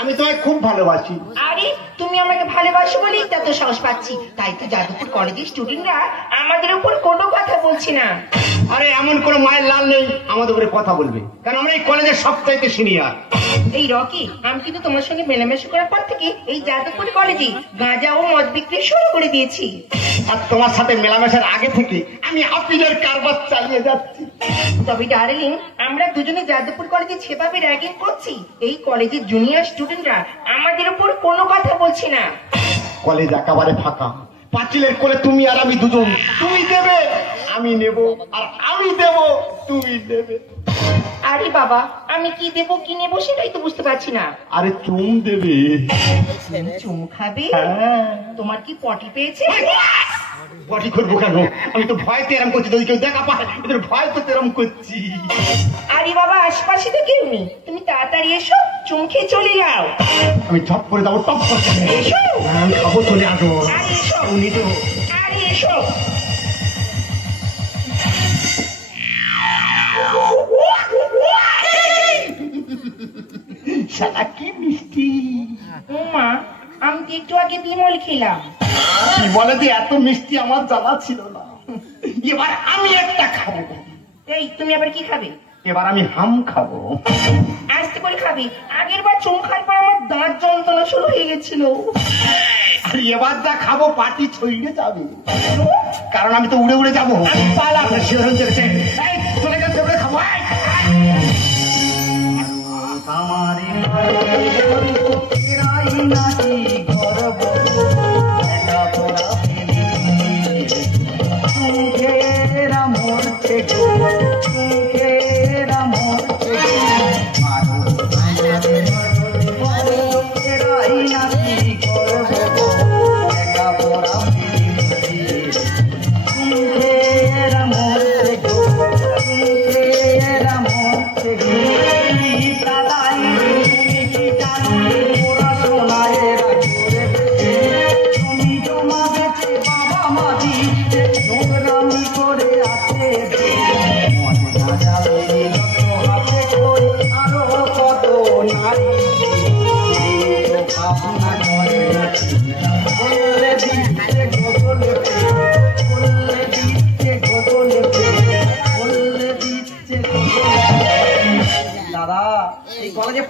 আমি তোমায় খুব ভালোবাসি। আরে তুমি আমাকে ভালোবাসো বলেই তো এত সাহস পাচ্ছি, তাই তো যাদবপুর কলেজের স্টুডেন্টরা আমাদের উপর কোনো কথা বলছি না। আরে এমন কোন মায়ের লাল নেই আমাদের উপরে কথা বলবে, কারণ আমরা এই কলেজের সবচাইতে সিনিয়র। এই রকি, আমি কিন্তু তোমার সঙ্গে মেলামেশা করার পর থেকে এই যাদবপুর কলেজে গাঁজা ও মদ বিক্রি শুরু করে দিয়েছি। আর তোমার সাথে মেলামেশার আগে থেকে আমি আপিলের কারবার চালিয়ে যাচ্ছি। তবে ডার্লিং, আমরা দুজনে যাদবপুর কলেজে যেভাবে র্যাগিং করছি, এই কলেজের জুনিয়র স্টুডেন্টরা আমাদের উপর কোনো কথা বলছে না। কলেজ একেবারে ফাঁকা, পাঁচিলের কোলে তুমি আর আমি দুজন। তুমি দেবে আমি নেব, আর আমি দেব তুমি নেবে। আরে বাবা, আমি কি দেবো কি নেবো সেটাই তো বুঝতে পারছি না। আরে চুম দেবে। চুম খাবে? তোমার কি পটি পেয়েছে? পটি করবো কেন? আমি তো ভয় তেরাম করছি, যদি কেউ দেখা পায় এদের ভয় তো তেরাম করছি। আরে বাবা, আশপাশে তো কেউ নেই, তুমি তাড়াতাড়ি এসো, চুম খেয়ে চলে যাও। আমি টপ করে যাবো, টপ করে এসো। আমি খাবো, চলে আসবো। আরে এসো, আরে এসো। শালা কি মিষ্টি। মা, আমি তো একটু আগে বিমল খেলাম। বিমলে যে এত মিষ্টি আমার জানা ছিল না। এবার আমি একটা খাবো। এই, তুমি আবার কি খাবে? এবার আমি হাম খাবো। আস্তে করে খাবি, আগের বার চুম খাওয়ার পর আমার দাঁত যন্ত্রণা শুরু হয়ে গেছিল। এবার যা খাবো পাটি ছড়িয়ে যাবে, কারণ আমি তো উড়ে উড়ে যাবো। শিহরণ চলেছে, চলে গেছে, উড়ে খাবো।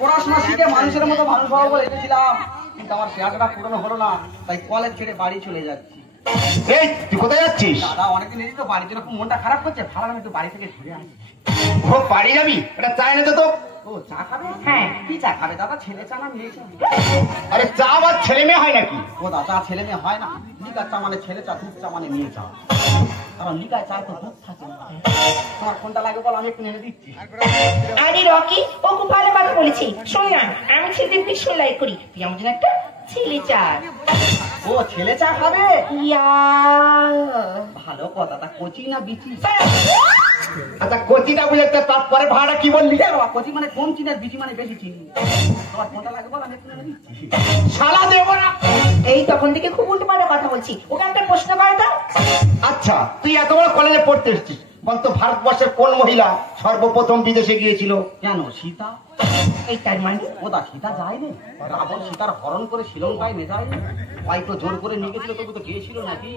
পড়াশোনা শিখে মানুষের মতো মানুষ হওয়ার বলে এনেছিলাম, কিন্তু আমার পেয়ারটা পুরনো হলো না, তাই কলেজ ছেড়ে বাড়ি চলে যাচ্ছি। এই তুই কোথায় যাচ্ছিস? দাদা অনেকদিন এসেছি তো, বাড়ির জন্য খুব মনটা খারাপ করছে, ভাবলাম একটু বাড়ি থেকে ঘুরে আসি। ও বাড়ি যাবি? এটা চা এনে তো। ও চা খাবে? হ্যাঁ। কি চা খাবে দাদা, ছেলে চা না মেয়ে চা? আরে চা আবার ছেলে মেয়ে হয় নাকি? ও দাদা ছেলে মেয়ে হয় না, লিকার চা মানে ছেলে চা, দুধ চা মানে মেয়ে চা, কারণ লিকার চা তো দুধ থাকে না। তোমার কোনটা লাগে বল, আমি একটু এনে দিচ্ছি। আরে রকি, ও খুব ভালো কথা বলেছি। শোন না, আমি ছেলেদের ভীষণ লাইক করি, তুই আমার জন্য একটা ছেলে চা। ও ছেলে চা খাবে? ইয়া, ভালো কথা। তা কচি না বিচি? আচ্ছা কচিটা বুঝতে, তারপরে ভাড়া কি বললি? কচি মানে কম চিনি আর বিচি মানে বেশি চিনি। তোমার কোনটা লাগে বল, আমি একটু এনে দিচ্ছি। শালা দেবো না। এই তখন থেকে খুব উল্টো পাল্টা কথা বলছি, ওকে একটা প্রশ্ন করে দাও। আচ্ছা তুই এত বড় কলেজে পড়তে এসেছিস, বলতো ভারতবর্ষের কোন মহিলা সর্বপ্রথম বিদেশে গিয়েছিল? কেন সীতা? এই তার মানে? ও দা সীতা যায়নি, রাবণ সীতার হরণ করে শ্রীলঙ্কায় নিয়ে যায়নি, হয়তো জোর করে নিয়ে গেছিল, তবু তো গিয়েছিল নাকি?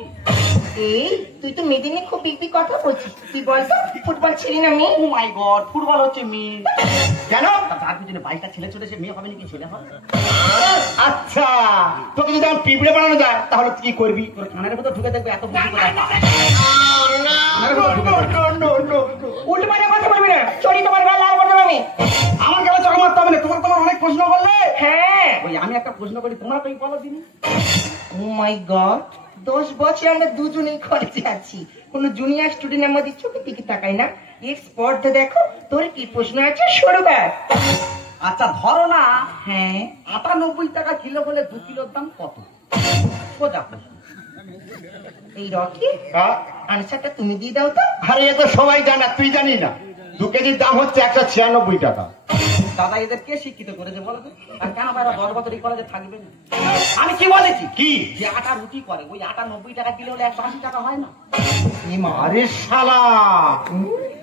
এই তুই তো মেয়েদের নিয়ে খুব বিগ কথা বলছিস, তুই বলতো ফুটবল ছেড়ে না মেয়ে? ও মাই গড, ফুটবল হচ্ছে মেয়ে। কেন? যার পিছনে বাইকটা ছেলে চলে সে মেয়ে হবে নাকি ছেলে হয়? আচ্ছা তোকে যদি আমার পিঁপড়ে বানানো যায় তাহলে তুই কি করবি? তোর কানের ভিতর ঢুকে দেখবে এত বুদ্ধি কোথায় পায়। উল্টো পাল্টা কথা বলবি না, চলি তোমার গায়ে লাল করে আমি। আমার কেন চক মারতে হবে না? তোমার অনেক প্রশ্ন করলে। হ্যাঁ। ওই আমি একটা প্রশ্ন করি, তোমরা তুমি বলো দিন। ও মাই গড, 10 বছর আমরা দুজনেই কলেজে আছি, কোনো জুনিয়র স্টুডেন্ট আমাদের চোখের দিকে তাকায় না। এর স্পর্ধা দেখো, তোর কি প্রশ্ন আছে শুরু কর। আচ্ছা ধরো না, হ্যাঁ 98 টাকা কিলো বলে 2 কিলোর দাম কত? সোজা প্রশ্ন। এই রকি, হ্যাঁ? আনসারটা তুমি দিয়ে দাও তো। আরে এ তো সবাই জানা, তুই জানি না? 2 কেজির দাম হচ্ছে 196 টাকা। দাদা এদের কে শিক্ষিত করেছে বলো তো? আর কেন বাইরে 10 বছর এই কলেজে থাকবে না? আমি কি বলেছি? কি? যে আটা রুটি করে ওই আটা 90 টাকা কিলো হলে 180 টাকা হয় না? আরে শালা,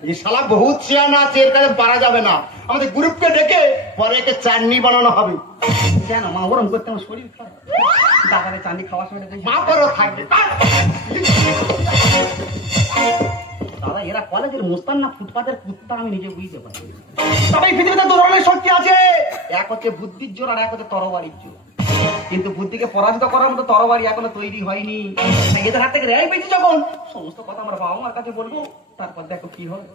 এই শালা বহুত সিয়ানা আছে, এর কাছে পারা যাবে না। আমাদের গ্রুপকে ডেকে পরে একে চাটনি বানানো হবে। কেন মা ওরম করতে আমার শরীর খারাপ? দাদারে চাঁদি খাওয়ার সময় দেখি বাপরও থাকবে। দাদা এরা কলেজের মোস্তান না ফুটপাতের কুত্তা আমি নিজে বুঝতে পারি। তবে এই পৃথিবীতে 2 ধরনের শক্তি আছে, এক হচ্ছে বুদ্ধির জোর আর এক হচ্ছে তরবারির জোর। কিন্তু বুদ্ধিকে পরাজিত করার মতো তরবারি এখনো তৈরি হয়নি। এদের হাত থেকে রেহাই পেয়েছি যখন, সমস্ত কথা আমার বাবা মার কাছে বলবো, তারপর দেখো কি হবে।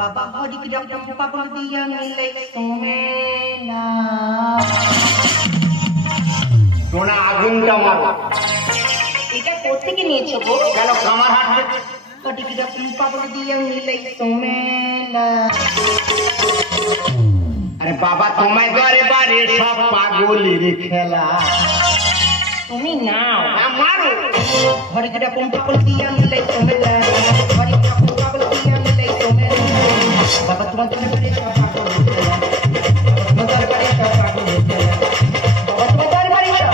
বাবা হরি রকম পাগল দিয়া মিলে সোমেলা। তোনা আগুনটা মারো। এটা কোত্থেকে নিয়েছো গো? কেন কামার হাট থেকে? হরি রকম পাগল দিয়া মিলে সোমেলা। আরে বাবা তোমায় ঘরে বাড়ি সব পাগলের খেলা। তুমি নাও মারো। হরি রকম পাগল দিয়া মিলে সোমেলা। হরি রকম পাগল দিয়া মিলে সোমেলা। বাবা তোমার দরবারে সব পাগল খেলা। তোমার দরবারে সব পাগল খেলা। বাবা তোমার দরবারে সব।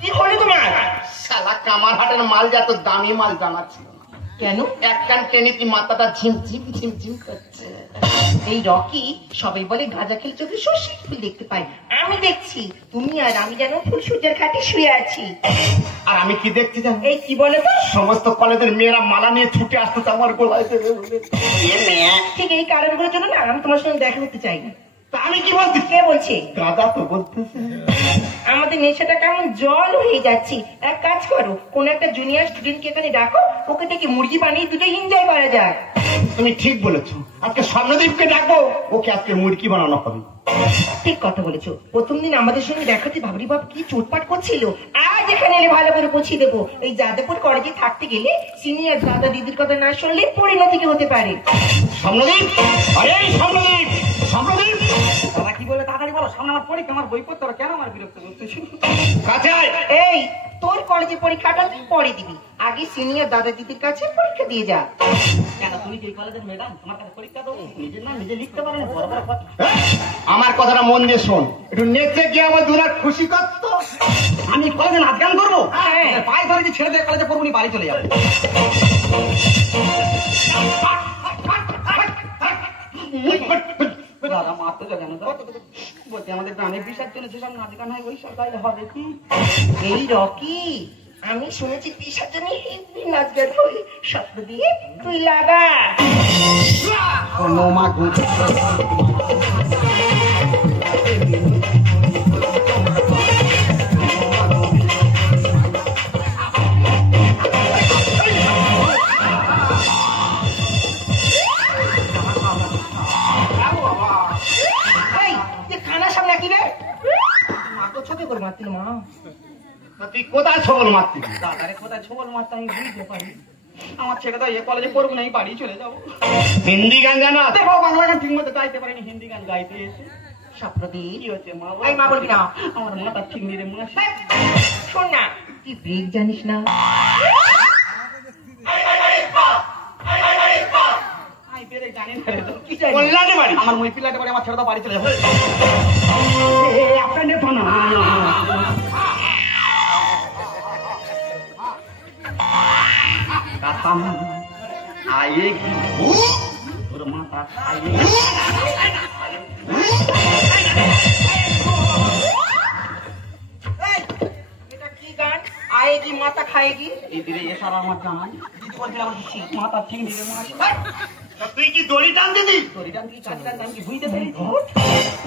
কি হলো তোমার? শালা কামার হাটের মাল যত দামি মাল জানা ছিল না। কেন? এক কান টেনে কি মাথাটা ঝিমঝিম ঝিমঝিম করছে। এই রকি সবাই বলে গাঁজা খেলে চোখে শস্যের ফুল দেখতে পাই, আমি দেখছি তুমি আর আমি যেন ফুল সূর্যের খাটে শুয়ে আছি। আর আমি কি দেখছি জানো? এই কি বলে তো? সমস্ত কলেজের মেয়েরা মালা নিয়ে ছুটে আসতো আমার গোলায় দেবে বলে। ঠিক এই কারণগুলোর জন্য না আমি তোমার সঙ্গে দেখা করতে চাই না। তা আমি কি বলছি? কে বলছে? গাঁদা তো বলতেছে। আমাদের নেশাটা কেমন জল হয়ে যাচ্ছে। এক কাজ করো, কোন একটা জুনিয়র স্টুডেন্টকে এখানে ডাকো, ওকে থেকে মুরগি বানিয়ে দুটো এনজয় করা যায়। তুমি ঠিক বলেছো, আজকে স্বর্ণদীপকে ডাকবো, ওকে আজকে মুরগি বানানো হবে। ঠিক কথা বলেছো। প্রথম দিন আমাদের সঙ্গে দেখাতে বাবরি বাপ কি চোটপাট করছিল, আজ এখানে এলে ভালো করে পৌঁছিয়ে দেবো। এই যাদবপুর কলেজে থাকতে গেলে সিনিয়র দাদা দিদির কথা না শুনলে পরিণতি কি হতে পারে। স্বর্ণদীপ, আরে স্বর্ণদীপ, স্বর্ণদীপ। দাদা কি বলে তাড়াতাড়ি বলো, সামনে আমার পরীক্ষা, আমার বই পড়তে হবে, কেন আমার বিরক্ত করতেছি? কাছে আয়। এই তোর কলেজে পরীক্ষাটা তুই পরে দিবি, আগে সিনিয়র দাদা দিদির কাছে পরীক্ষা দিয়ে যা। কেন তুমি কি কলেজের ম্যাডাম, তোমার কাছে পরীক্ষা দেবো? নিজের নাম নিজে লিখতে পারো না, বড় বড় কথা। আমার কথাটা মন দিয়ে শোন, একটু নেচে গিয়ে আমার দুলার খুশি করত। আমি কলেজে নাচ গান করবো? হ্যাঁ। পায়ে ধরে যে ছেড়ে দিয়ে কলেজে পড়বো নি, বাড়ি চলে যাবে। দাদা মারতে যাবে না বলতে, আমাদের গ্রামে বিসর্জনে যেসব নাচ গান হয় ওই সব গাইলে হবে কি? এই রকি, আমি শুনেছি বিসর্জনে হিন্দি নাচ গান হয়, স্বপ্ন দিয়ে তুই লাগা। কোনো মা গুঁজে খানার সামনে কি রে? মা তো ছোট করে মারছিল মা। তুই কোথায় ছবল মারতি? দাদারে কোথায় ছোবল মারতে আমি বুঝতে পারি। আমার ছেলেটা এ কলেজে পড়বো না, বাড়ি চলে যাবো। হিন্দি গান জানা? দেখো বাংলা গান ঠিক মতো গাইতে পারিনি, হিন্দি গান গাইতে এসে স্বপ্ন দিয়ে কি হচ্ছে মা? এই মা বলবি না, আমার মাথা ঠিক নেই রে মা। শোন না, তুই ব্রেক জানিস না? আমি বেরে জানি না রে, কি জানি? কল্যাণে বাড়ি। আমার মই পিলাটে বাড়ি, আমার ছেলেটা বাড়ি চলে যাবো। আপনার নেতো না থামা आएगी और माता खाएगी এটা কি গান? আয়েগি মাথা খায়েগি। इधर ये सारा मत जाना जीत पर दिला माता ठीक नहीं मार তুই কি দড়ি টান দিবি? দড়িটা কি চাচা নাম কি ভুইতে ফেলি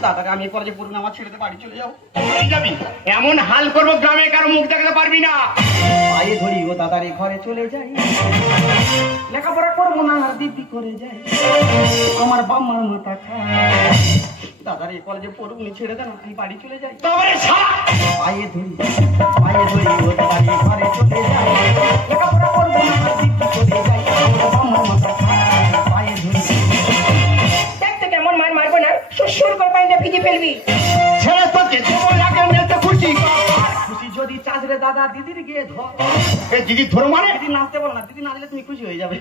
দাদাকে আমি একবার যে পুরো আমার ছেড়েতে বাড়ি চলে যাও তুই যাবি? এমন হাল করবো গ্রামে কারো মুখ দেখাতে পারবি না। পায়ে ধরি ও দাদারে ঘরে চলে যাই লেখাপড়া করবো না আর দিদি করে যাই আমার বাম্মার মাথা খায় দাদারে কলেজে পড়ুন ছেড়ে দেন আমি বাড়ি চলে যাই তবে শালা পায়ে ধরি ও দাদারে ঘরে চলে যাই লেখাপড়া করবো না আর দিদি করে যাই আমার বাম্মার মাথা খায় পায়ে ধরি দেখতে কেমন মার মারবো না, সুর করে পানিটা ভিজে ফেলবি। ছেড়ে তোকে দেবো লাগে নিতে খুশি খুশি যদি চাষরে দাদা দিদির গিয়ে ধর এই দিদি ধরো মানে দিদি নাচতে বল না দিদি না দিলে তুমি খুশি হয়ে যাবে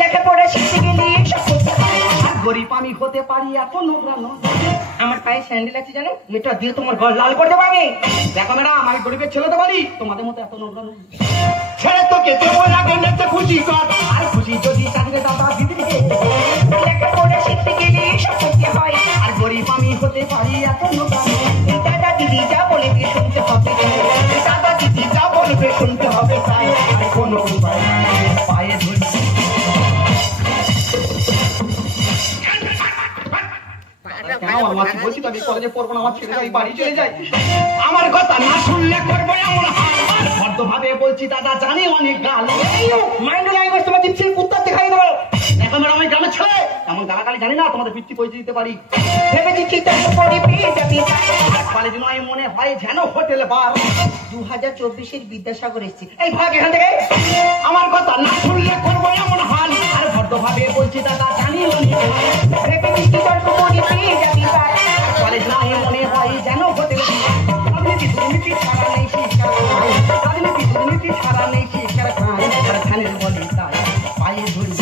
লেখাপড়া শিখতে গেলে সব করতে হয়। আর গরিব আমি হতে পারি এত নোংরা নয় আমার পায়ে স্যান্ডেল আছে জানো, এটা দিয়ে তোমার ঘর লাল করতে পারবে। দেখো ম্যাডাম আমি গরিবের ছেলে তো পারি তোমাদের মতো এত নোংরা নয় ছেড়ে তোকে দেবো লাগে নিতে খুশি কর আর খুশি যদি চাষরে দাদা দিদির গিয়ে লেখাপড়া শিখতে গেলে সব করতে হয়। আর গরিব আমি হতে পারি এত নোংরা নয় দাদা দিদি যা বলবে শুনতে হবে, দাদা দিদি যা বলবে শুনতে হবে তাই। আর কোনো উপায় নাই, পায়ে ধরি কেন আমার মাছি বলছি তো আমি কলেজে পড়বো না আমার ছেলে আমি বাড়ি চলে যাই আমার কথা না শুনলে করবো এমন হাল ভদ্রভাবে বলছি দাদা জানি অনেক গাল মাইন্ড ল্যাঙ্গুয়েজ তোমার দিচ্ছি কুত্তা দেখাই দেবো। এখন ম্যাডাম আমি গ্রামের ছেলে এমন গালাগালি জানি না তোমাদের পিতৃ পরিচয় দিতে পারি ভেবেছি চিন্তা করে পেয়ে যাবি। কলেজ নয় মনে হয় যেন হোটেল বার 2024-এর বিদ্যাসাগর এসেছি, এই ভাগ এখান থেকে। আমার কথা না শুনলে করবো এমন হাল আর ভদ্রভাবে বলছি দাদা জানি অনেক গাল ভেবেছি চিন্তা করে পেয়ে যাবি। কলেজ নয় মনে হয় যেন হোটেল রাজনীতি দুর্নীতি ছাড়া নেই শিক্ষার রাজনীতি দুর্নীতি ছাড়া নেই শিক্ষার আর খানের বলে তাই পায়ে ধরি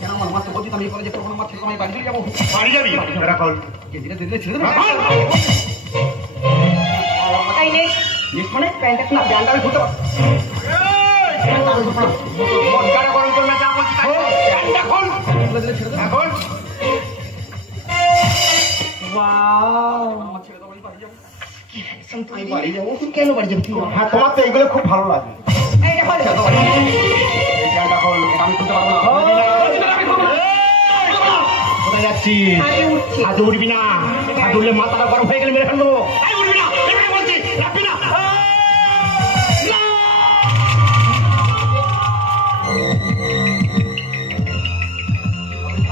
কেন আমার মাত্র বলছি আমি কলেজে পড়বো আমার ছেলে আমি বাড়ি চলে যাবো বাড়ি যাবি রাখল ধীরে ধীরে ছেড়ে দেবো তাই নেই নেক্সট মানে প্যান্ট না প্যান্ট আমি ধুতে পারবো মনকারা গরম করবে যা বলছি তাই কর। প্যান্টটা খোল এখন আমার ছেলে তো বাড়ি যাবো আমি বাড়ি যাবো কেন বাড়ি যাবি? হ্যাঁ তোমার তো এগুলো খুব ভালো লাগে এইটা ভালো। এই প্যান্টটা খোল আমি খুলতে পারবো না কোথায় যাচ্ছিস? আগে উঠছি। আজ উঠবি না আজ উঠলে মাথাটা গরম হয়ে গেলে মেরে ফেলবো এই উঠবি না এবারে বলছি রাখবি না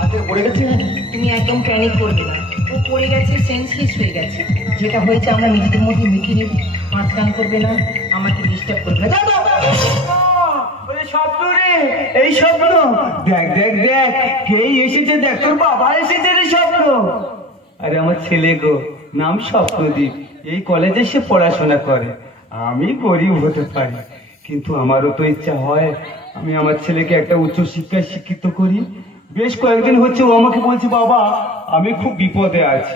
আজকে পড়ে গেছি তুমি একদম প্যানিক করবে না, ও পড়ে গেছে, সেন্সলেস হয়ে গেছে। যেটা হয়েছে আমরা নিজেদের মধ্যে মিটিয়ে নেব, মাঝখান করবে না, আমাকে ডিস্টার্ব করবে না। যাও, যাও, যাও। স্বপ্ন রে এই স্বপ্ন দেখ দেখ দেখ কে এসেছে দেখ তোর বাবা এসেছে রে স্বপ্ন আরে আমার ছেলে গো নাম স্বপ্নদীপ এই কলেজে সে পড়াশোনা করে আমি গরিব হতে পারি কিন্তু আমারও তো ইচ্ছা হয় আমি আমার ছেলেকে একটা উচ্চ শিক্ষায় শিক্ষিত করি বেশ কয়েকদিন হচ্ছে ও আমাকে বলছে বাবা আমি খুব বিপদে আছি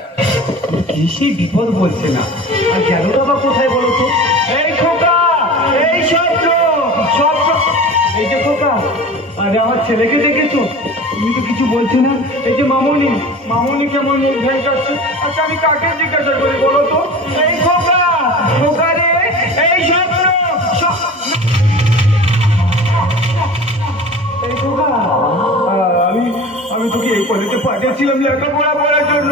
কি সেই বিপদ বলছে না আর গেল বাবা কোথায় বলো তো এই খোকা এই স্বপ্ন স্বপ্ন এই যে খোকা আরে আমার ছেলেকে দেখেছো তুমি তো কিছু বলছো না এই যে মামনি মামনি কেমন নির্ভয় করছে আচ্ছা আমি কাকে জিজ্ঞাসা করি বলো তো এই খোকা খোকা রে এই স্বপ্ন এই খোকা আমি আমি তোকে এই কলেজে পাঠিয়েছিলাম লেখাপড়া পড়ার জন্য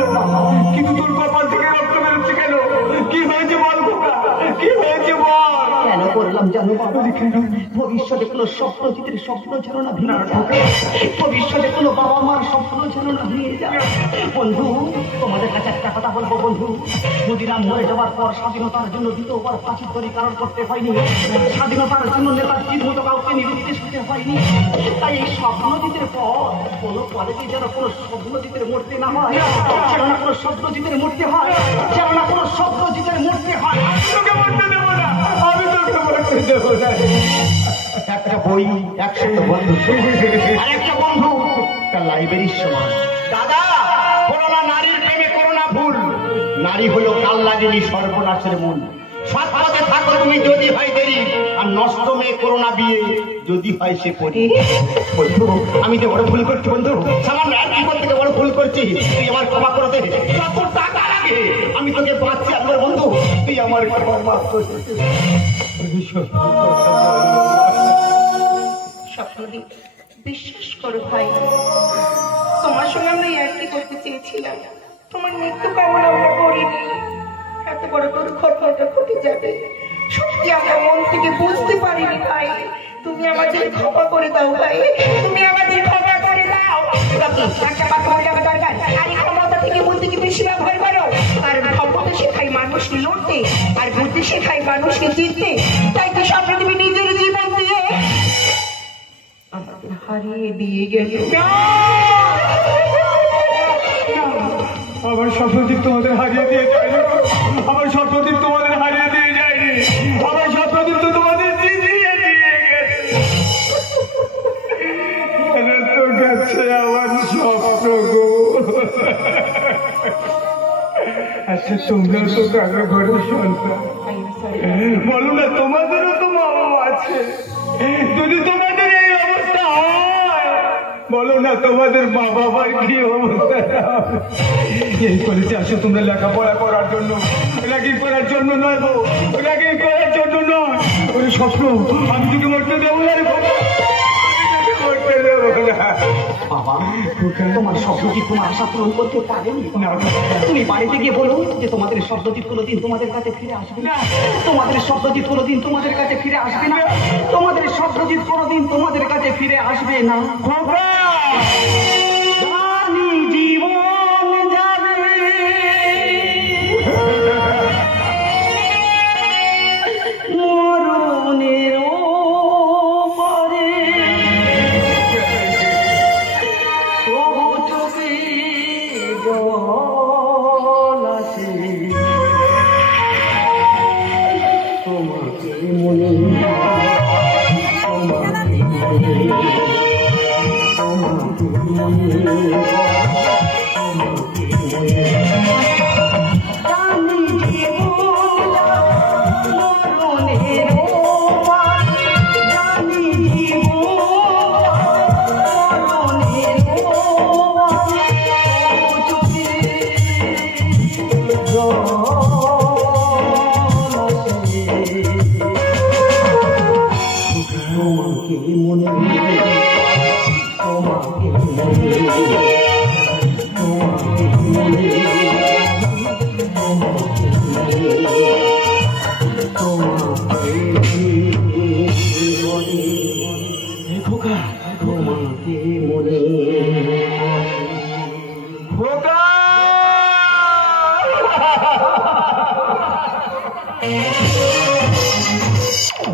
কিন্তু তোর কপাল থেকে রক্ত বেরোচ্ছে কেন কি হয়েছে বল খোকা কি হয়েছে বল কেন করলাম জানো বাবা ভবিষ্যতে কোনো স্বপ্নচিতের স্বপ্ন যেন না ভেঙে যায় ভবিষ্যতে কোনো বাবা মার স্বপ্ন যেন না ভেঙে যায় বন্ধু তোমাদের কাছে একটা কথা বলবো বন্ধু ক্ষুদিরাম মরে যাওয়ার পর স্বাধীনতার জন্য দ্বিতীয়বার ফাঁসি তৈরিকরণ করতে হয়নি স্বাধীনতার জন্য নেতাজির মতো কাউকে নিরুদ্দেশ হতে হয়নি তাই এই স্বপ্নজিতের পর কোনো কলেজে যেন কোনো স্বপ্নজিতের মূর্তি না হয় যেন না কোনো স্বপ্নজিতের মূর্তি হয় যেন না কোনো স্বপ্নজিতের মূর্তি হয় তোকে মরতে দেবো না আমি তোকে মরতে দেবো না একটা বই একসাথে বন্ধু আর একটা বন্ধু তার লাইব্রেরির সমান দাদা করোনা নারীর প্রেমে করোনা ভুল নারী হলো কাল লাগেনি সর্বনাশের মূল সৎ পথে থাকো তুমি যদি হয় দেরি, আর নষ্ট মেয়ে করো না বিয়ে যদি হয় সে পড়ি। বন্ধু আমি যে বড় ভুল করছি বন্ধু, সামান্য এক জীবন থেকে বড় ভুল করছি, তুই আমার ক্ষমা করে দে। যত টাকা লাগে আমি তোকে বাঁচছি আমার বন্ধু, তুই আমার ক্ষমা করে দে। স্বপ্নদীপ, বিশ্বাস করো ভাই, তোমার সঙ্গে আমরা একই করতে চেয়েছিলাম, তোমার মৃত্যু কামনা আমরা করিনি। এত বড় দুর্ঘটনাটা ঘটে যাবে সত্যি আমরা মন থেকে বুঝতে পারিনি ভাই। তুমি আমাদের ক্ষমা করে দাও ভাই, তুমি আমাদের ক্ষমা করে দাও। একটা মাত্র হয়ে যাবে দরকার, আর এই ক্ষমতা থেকে বুদ্ধিকে বেশি ব্যবহার করো। আর ক্ষমতা শেখায় মানুষকে লড়তে, আর বুদ্ধি শেখায় মানুষকে জিততে। তাই তো স্বপ্নদীপ নিজের জীবন দিয়ে আমাদের হারিয়ে দিয়ে গেল। আমার স্বপ্নদীপ তোমাদের হারিয়ে দিয়ে যায়নি, আমার স্বপ্নদীপ তোমাদের হারিয়ে দিয়ে যায়নি, আমার স্বপ্নদীপ তো তোমাদের জিতিয়ে দিয়ে গেছে। তো গেছে আমার স্বপ্ন গো। আচ্ছা তোমরা তো কারো ঘরে সন্তান, বলো না তোমাদেরও তো মা বাবা আছে, যদি তোমাদের এই অবস্থা হয় বলো না তোমাদের মা বাবার কি অবস্থা। এই কলেজে আসো তোমরা লেখাপড়া করার জন্য, র্যাগিং করার জন্য নয় গো, র্যাগিং করার জন্য নয়। ওই স্বপ্ন আমি তোকে মরতে দেবো না, মরতে দেবো না। বাবা তোমার স্বপ্নদীপ তোমার আশা পূরণ করতে পারেনি। তুমি বাড়িতে গিয়ে বলো যে তোমাদের স্বপ্নদীপ কোনোদিন তোমাদের কাছে ফিরে আসবে না, তোমাদের স্বপ্নদীপ কোনোদিন তোমাদের কাছে ফিরে আসবে না, তোমাদের স্বপ্নদীপ কোনোদিন তোমাদের কাছে ফিরে আসবে না। জানি জীবন যাবে মরণের পরে, তবু চোখে জল আসে তোমাকে মনে, তোমাকে মনে, খোকা